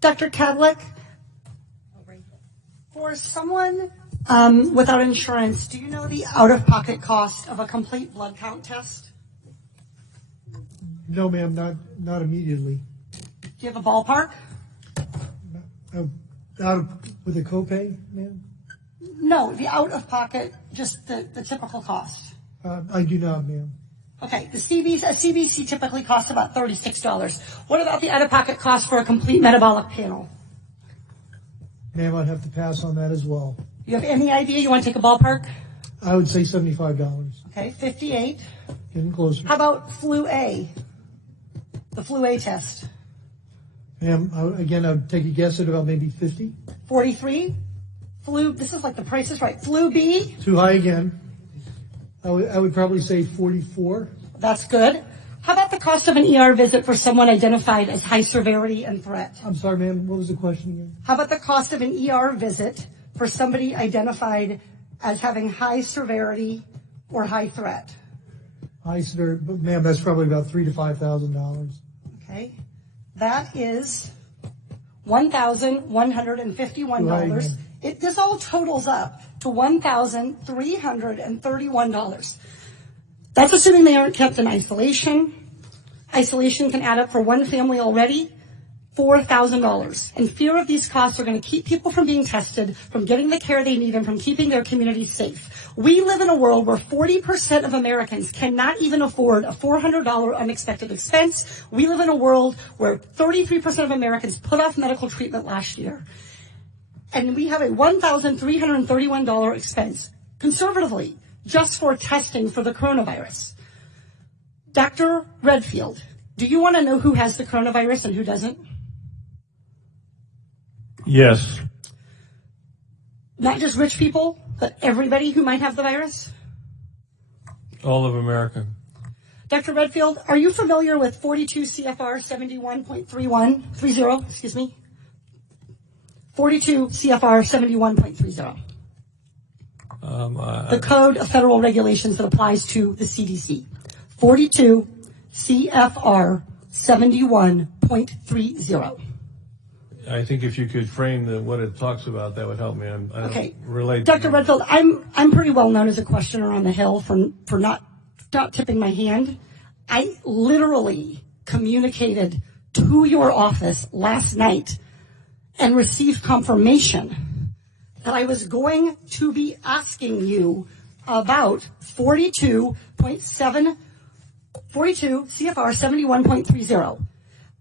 Dr. Kadlik, for someone without insurance, do you know the out-of-pocket cost of a complete blood count test? No, ma'am, not immediately. Do you have a ballpark? With a copay, ma'am? No, the out-of-pocket, just the typical cost. I do not, ma'am. Okay, a CBC typically costs about $36. What about the out-of-pocket cost for a complete metabolic panel? Ma'am, I'd have to pass on that as well. You have any idea? You want to take a ballpark? I would say $75. Okay, 58. Getting closer. How about flu A? The flu A test. Ma'am, again, I would take a guess at about maybe 50. 43. Flu, this is like the Price is Right. Flu B. Too high again. I would probably say 44. That's good. How about the cost of an ER visit for someone identified as high severity and threat? I'm sorry, ma'am. What was the question again? How about the cost of an ER visit for somebody identified as having high severity or high threat? High severity, but ma'am, that's probably about $3,000 to $5,000. Okay. That is $1,151. This all totals up to $1,331. That's assuming they aren't kept in isolation. Isolation can add up for one family already, $4,000. And fear of these costs are going to keep people from being tested, from getting the care they need, and from keeping their communities safe. We live in a world where 40% of Americans cannot even afford a $400 unexpected expense. We live in a world where 33% of Americans put off medical treatment last year. And we have a $1,331 expense, conservatively, just for testing for the coronavirus. Dr. Redfield, do you want to know who has the coronavirus and who doesn't? Yes. Not just rich people, but everybody who might have the virus? All of America. Dr. Redfield, are you familiar with 42 CFR 71.30, excuse me? 42 CFR 71.30. The Code of Federal Regulations that applies to the CDC. 42 CFR 71.30. I think if you could frame what it talks about, that would help me. I don't relate. Dr. Redfield, I'm pretty well known as a questioner on the Hill for not tipping my hand. I literally communicated to your office last night and received confirmation that I was going to be asking you about 42 CFR 71.30.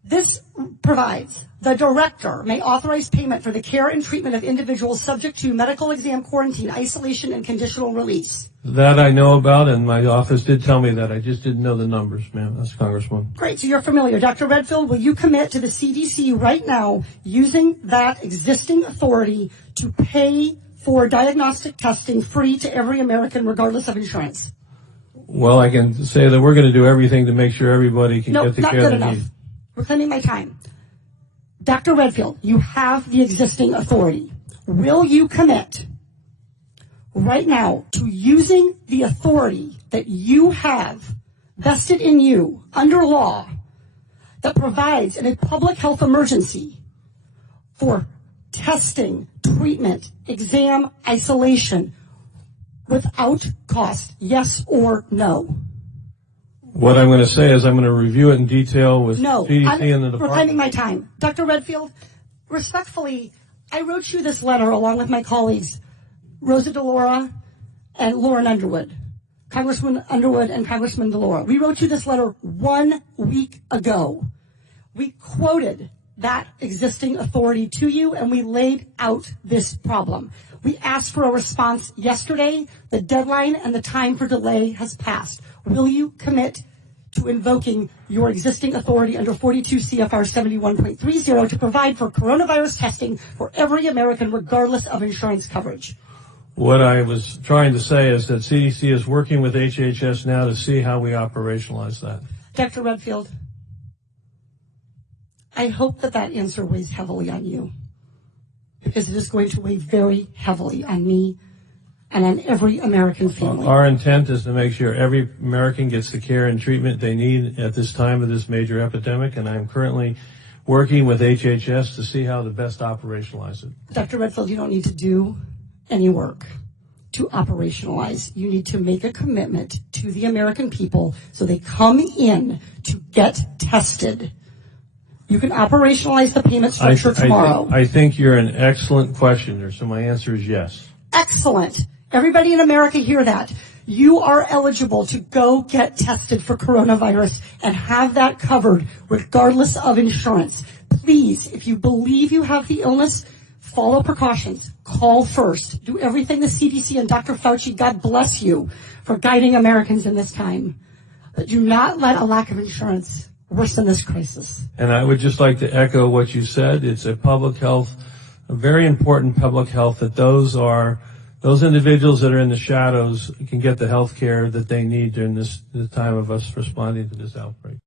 This provides the director may authorize payment for the care and treatment of individuals subject to medical exam, quarantine, isolation, and conditional release. That I know about, and my office did tell me that. I just didn't know the numbers, ma'am. That's Congressman. Great, so you're familiar. Dr. Redfield, will you commit to the CDC right now using that existing authority to pay for diagnostic testing free to every American regardless of insurance? Well, I can say that we're going to do everything to make sure everybody can get the care they need. Reclaiming my time. Dr. Redfield, you have the existing authority. Will you commit right now to using the authority that you have vested in you under law that provides in a public health emergency for testing, treatment, exam, isolation without cost, yes or no? What I'm going to say is I'm going to review it in detail with CDC and the department. Reclaiming my time. Dr. Redfield, respectfully, I wrote you this letter along with my colleagues, Rosa DeLaura and Lauren Underwood, Congressman Underwood and Congressman DeLaura. We wrote you this letter 1 week ago. We quoted that existing authority to you, and we laid out this problem. We asked for a response yesterday. The deadline and the time for delay has passed. Will you commit to invoking your existing authority under 42 CFR 71.30 to provide for coronavirus testing for every American regardless of insurance coverage? What I was trying to say is that CDC is working with HHS now to see how we operationalize that. Dr. Redfield, I hope that answer weighs heavily on you, because it is going to weigh very heavily on me and on every American family. Our intent is to make sure every American gets the care and treatment they need at this time of this major epidemic, and I'm currently working with HHS to see how to best operationalize it. Dr. Redfield, you don't need to do any work to operationalize. You need to make a commitment to the American people so they come in to get tested. You can operationalize the payment structure tomorrow. I think you're an excellent questioner, so my answer is yes. Excellent. Everybody in America hear that. You are eligible to go get tested for coronavirus and have that covered regardless of insurance. Please, if you believe you have the illness, follow precautions. Call first. Do everything the CDC and Dr. Fauci, God bless you, for guiding Americans in this time. But do not let a lack of insurance worsen this crisis. And I would just like to echo what you said. It's a public health, a very important public health, that those individuals that are in the shadows can get the health care that they need during the time of us responding to this outbreak.